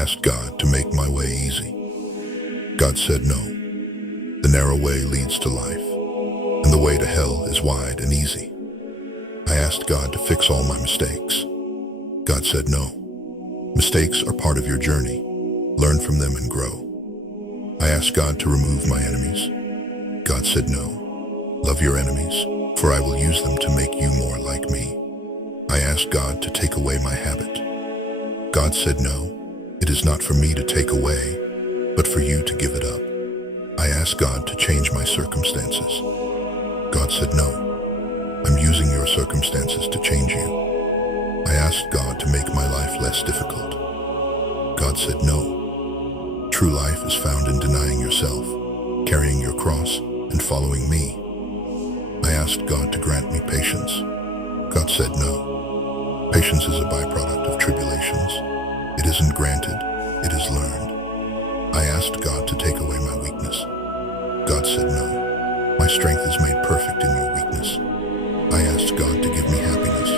asked God to make my way easy. God said no. The narrow way leads to life, and the way to hell is wide and easy. I asked God to fix all my mistakes. God said no. Mistakes are part of your journey. Learn from them and grow. I asked God to remove my enemies. God said no. Love your enemies, for I will use them to make you more like me. I asked God to take away my habit. God said no. It is not for me to take away, but for you to give it up. I asked God to change my circumstances. God said no. I'm using your circumstances to change you. I asked God to make my life less difficult. God said no. True life is found in denying yourself, carrying your cross, and following me. I asked God to grant me patience. God said no. Patience is a byproduct of tribulations. It isn't granted, it is learned. I asked God to take away my weakness. God said no. My strength is made perfect in your weakness. I asked God to give me happiness.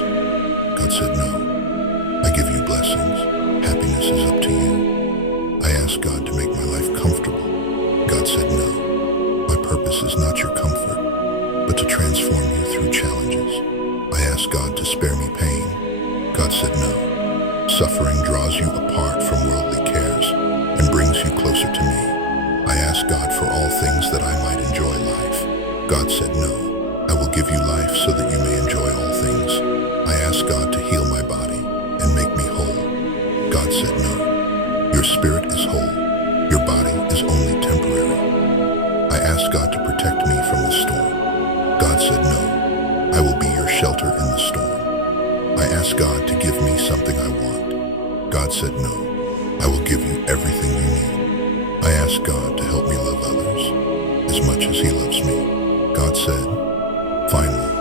God said no. I give you blessings. Happiness is up to you. I asked God to make my life comfortable. God said no. My purpose is not your comfort, but to transform you through challenges. I asked God to spare me pain. God said no. Suffering draws you apart from worldly cares and brings you closer to me. I asked God for all things that I might enjoy life. God said no. I will give you life so that you may enjoy all things. I asked God to heal my body and make me whole. God said no. Your spirit is whole. Your body is only temporary. I asked God to protect me from the storm. God said no. I will be your shelter in the storm. I asked God to give me something I want. God said no. I will give you everything you need. I asked God to help me love others as much as He loves me. God said, finally,